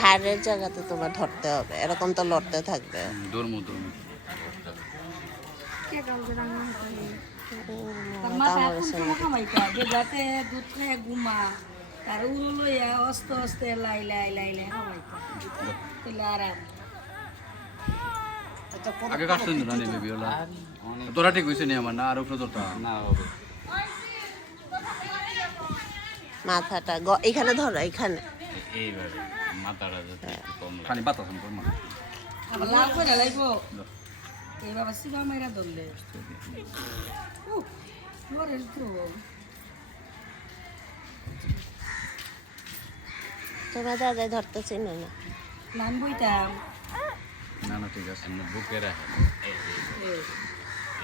ঘাড়ের জায়গাতে তোমার ধরতে হবে, এরকম তো লড়তে থাকবে। দুধ খেয়ে ঘুমা আর উড়ো লইয়া অস্তে অস্তে লাইলে খাওয়াইতা আরাম। আগে কাটছেন না নেবে বিওলা তোরা ঠিক হইছে নি আমার না আর উপরে তোরটা না হবে মাথাটা এখানে ধরো, এখানে এইভাবে মাথাটা যাতে কম খালি বাতাস কম না আবার লাল করে লাইবো এই বাবা সিবা মাইরা ধরলে লরে তো তোমরা দাদাই ধরতেছি না না নাম বইতাম না না ঠিক আছে আমরা বুকে রাখেন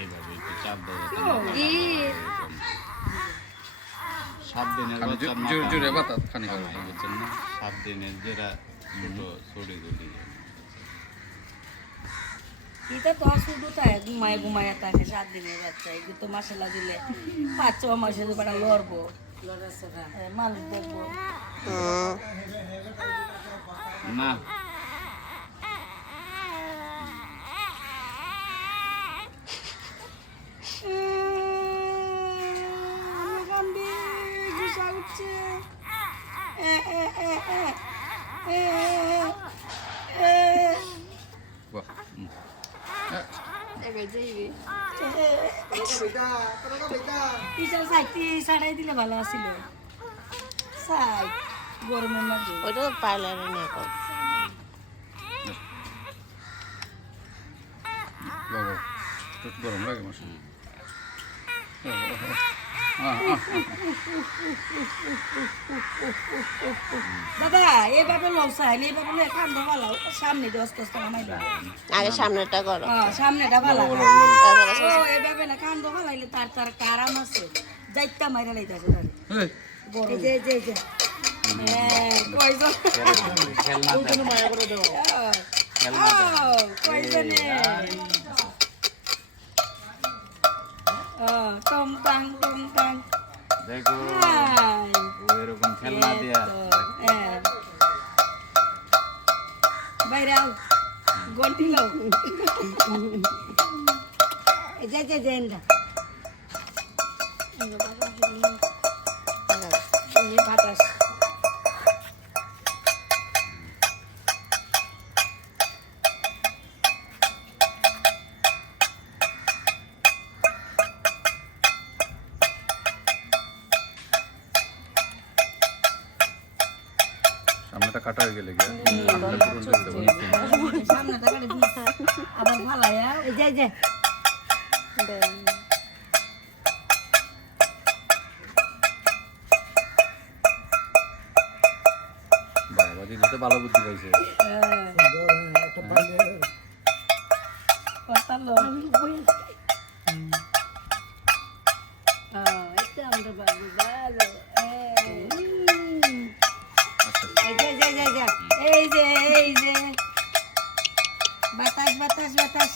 এইভাবে একটু চাপ দাও 7 দিনের বাচ্চা জোরে জোরে বাতাস খানি খাওয়া বুঝছেন না 7 দিনের যেটা দুটো ছড়ি দিলি এটা তো শুধু তাই ঘুমায় থাকে 7 দিনের বাচ্চা এই তো মশলা দিলে 5-6 মাসে তো বড় লড়বো মানুষ দেখবো না দিলে ভালো আছিল গরমের মাঝে ওইটা পার্লারে নিয়ে কর গরম লাগে মাসে দাদা এইভাবে লসাইন এইভাবে কান্দ ভালো সামনে দস্ত নামাই দেবো আগে সামনেটা করো সামনেটা ভালো এইভাবে না কান্দ ভালাইলে তার তার কারাম আছে যাইতা মাইরা লাইতাছে টম টাং দেখো এরকম খেলনা দিয়া বাইরে গন্টি লাও বাতাস সামনেটা কাটা হয়ে গেলে সামনেটা কাটে আবার ভালাইয়া যে বাবা দিদি তো ভালো বুদ্ধি পাইছে এই যে বাতাস বাতাস বাতাস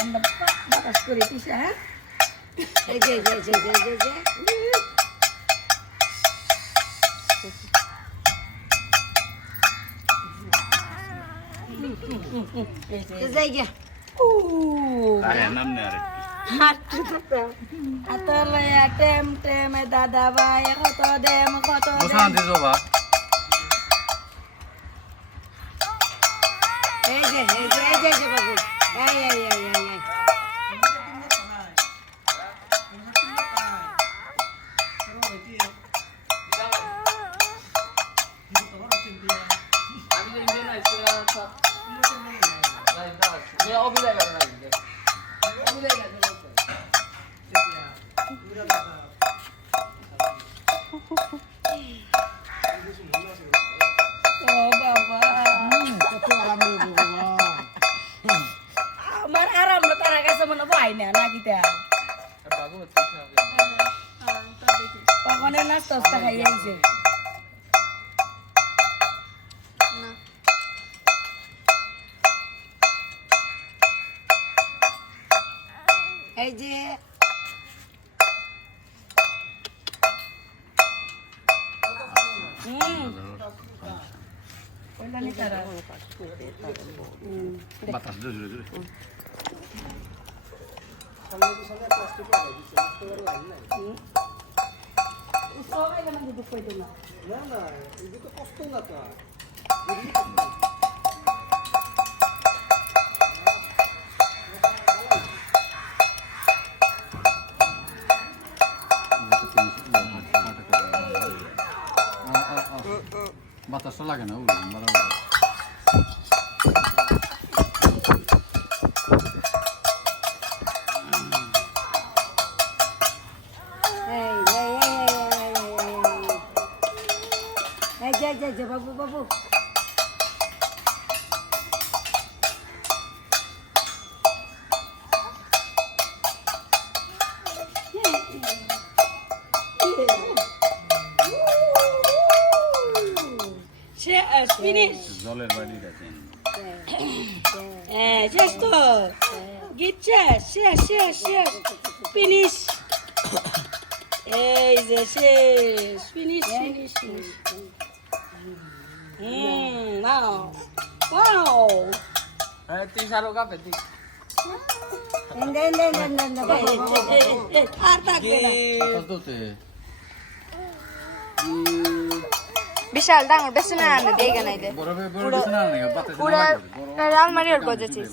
আমরা বাতাস করে পিসা হ্যাঁ এই যে জায়গা টেম টেম দাদা ভাই কত দেম কত এই যে বাবু আমার খাই না নাকি তা কখনো নাস্তা টাস্তা খাই আইছে এই যে বাতাস জোরে জোরে বাতাসটা লাগে না বাবু বাবু জলের বাড়ি দেখেন শেষ তো গীত শেষ শেষ শেষ শেষ ফিনিশ এই যে শেষ ফিনিশ ফিনিশ ফিনিশ নাও ওয়াও তুই সারো কাপে তুই আর থাকবে না বিশাল ডাঙর বেশি না আনে দেই গানাইলে পুরো আলমারি ওর বজেছিস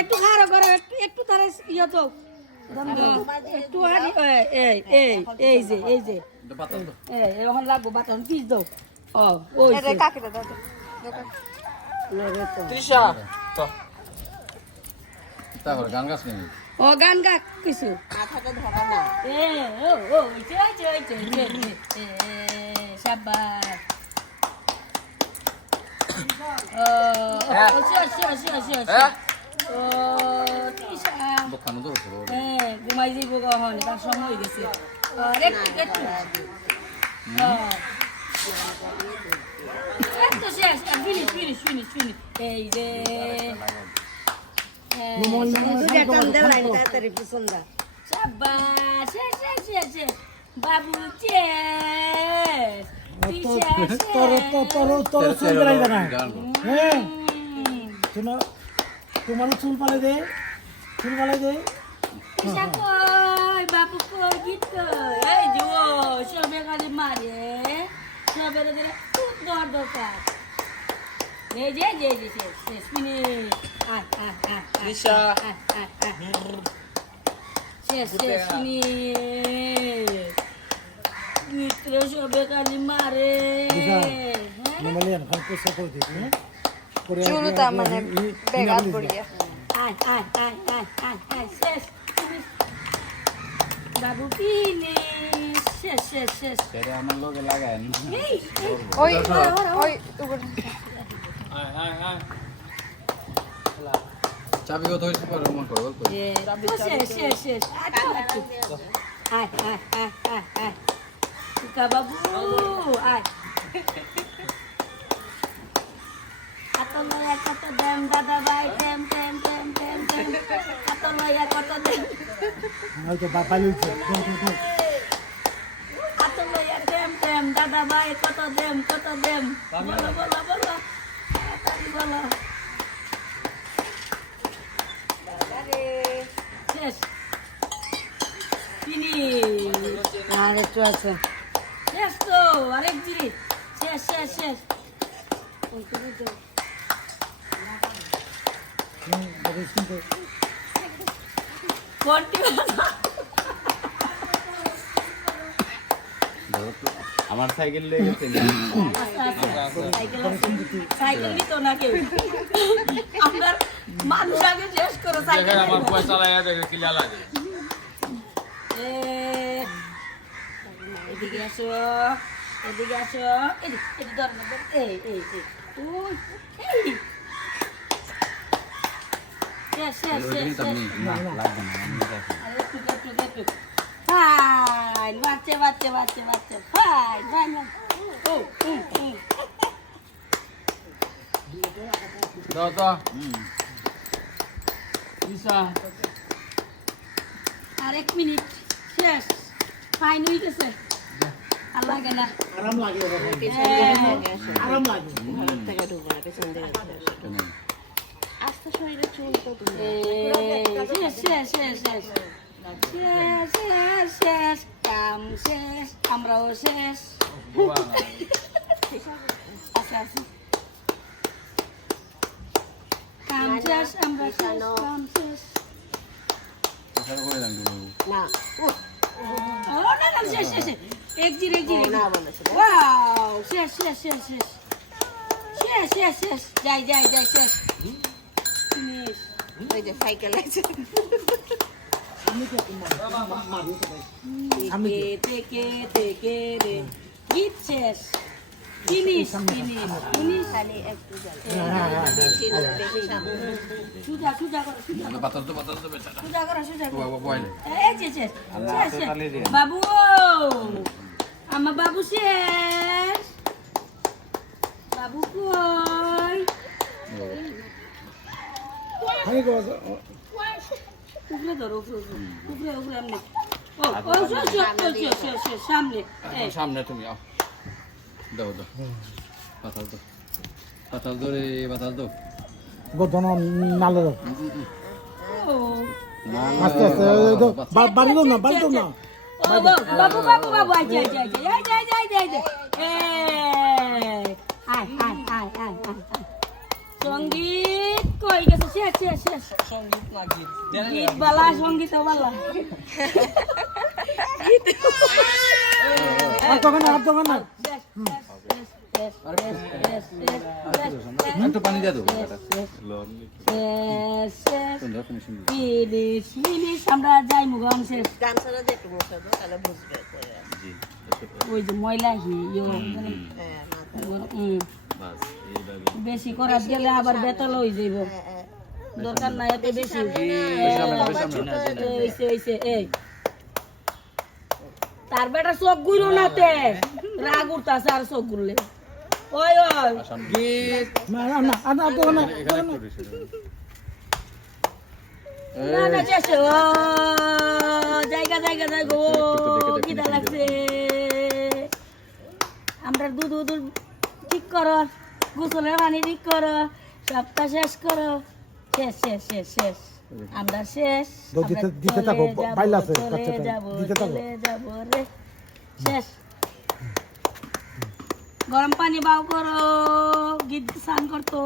একটু খারাপ করে একটু তার ইয়ে তো একটু এই যে এখন লাগবো বাতাস পিস দাও ও ওই কাকে দাও তৃষা তো তারপর গান গাছ নেই ও গান গা কিছু মাথাটা ধরা না শাবাশ দোকানো তো ঘুমাই যাইব কখন তার সময় হয়ে গেছে একটু শেষ ফিনিশ ফিনিশ ফিনিশ ফিনিশ এই যে শাবাশ বাবু তোমার চুল পালে দে বাবু কই গীত এই যুও সবে খালি মারে সবে খুব দরকার এই যে শেষ মিনিট তৃষা শেষ মিনিট মিত্র সবে খালি মারে চুলটা মানে বেগাত পড়িয়া শেষ বাবু ফিনিশ শেষ আমার লোকে লাগায় ওই ওই উপরে চাবি কত হয়েছে পরে মন করো গল্প শেষ বাবু আয় লয়া কত দেম দাদা ভাই টেম টেম টেম টেম টেম কত লয়া কত দেম হয়তো বাপালি কত লয়া টেম টেম দাদা ভাই কত দেম বলো বলো শেষ ফিনিশ আর একটু আছে শেষ তো আরেক জিনিস শেষ আমার সাইকেল লেগেছে সাইকেল নিত না কেউ আপনার মানুষ আগে শেষ করো সাইকেল আমার পয়সা লাগা দেখে কি লাগে এদিকে আসো এদিকে আসো এদিকে ধর এই এই এই ওই এই শেষ শেষ শেষ শেষ না লাগবে না আমি দেখি আরে একটু ফাইন বাচ্চা বাচ্চা বাচ্চা বাচ্চা ফাইন ফাইন ও দাও তো দিশা আর 1 মিনিট শেষ ফাইন হয়ে গেছে আর লাগে না আরাম লাগে আরাম লাগে ঘরের থেকে ঢুকবো না পেছন দিকে চলে আসো। কেন আস্তে শরীরে চুল তো তুমি শেষ শেষ শেষ শেষ শেষ শেষ শেষ কাম শেষ আমরাও শেষ আচ্ছা আচ্ছা কাম শেষ আমরা শেষ কাম শেষ এছাড়া করে দেন তুমি না উহ, ও না না শেষ শেষ এক জির না বলেছে ওয়াও শেষ শেষ শেষ শেষ শেষ শেষ শেষ যাই যাই যাই শেষ ফিনিশ ওই যে সাইকেল আছে থেকে থেকে রে গীত শেষ ফিনিশ ফিনিশ ফিনিশ খালি একটু যাবে দেখি সামনে সুজা সুজা করো সুজা বাতাস তো বেটা সুজা করো সুজা করো বয় এই যে শেষ শেষ শেষ বাবু আমার বাবু শেষ বাবু কই খানি গো উপরে ধরো উপরে উপরে এমনি ও ও শেষ সামনে এই সামনে তুমি আও দাও দাও বাতাস দো রে বাতাস দো গদন নালে দাও ও আস্তে আস্তে বাড়ি দাও না বাড়ি দাও না বাবু বাবু বাবু আই যাই যাই যাই যাই যাই যাই যাই I I I I I সঙ্গীত কই গেছে শেষ শেষ শেষ সঙ্গীত না গীত গীত বালা সঙ্গীত বালা আর তখন আর তখন না শেষ শেষ শেষ শেষ শেষ একটু পানি দিয়ে দাও শেষ শেষ সুন্দর ফিনিশিং ফিনিশ ফিনিশ আমরা যাই মুগাম শেষ গান ছাড়া যে একটু মুখে দাও তাহলে বুঝবে জি ওই যে ময়লা হ্যাঁ মাথা বাস এইভাবে বেশি করার গেলে আবার বেতাল হয়ে যাইব দরকার নাই এত বেশি হইছে এই তার বেটা চোখ ঘুরো নাতে রাগ উঠতাছে আর চোখ ঘুরলে ওই ওই গীত না না আর তখন না এখানে একটু রেসে না না শেষ ও জায়গা জায়গা জায়গা ও কিটা লাগছে আমরা দুধ ঠিক করো গোসলের পানি ঠিক করো সবটা শেষ করো শেষ শেষ শেষ শেষ আমরা শেষ দাও, দিতে থাকো, বাইল আছে, চলে বাচ্চাটা, যাবো দিতে থাকো। চলে যাবো রে শেষ গরম পানি বাও করো গীত স্নান করতো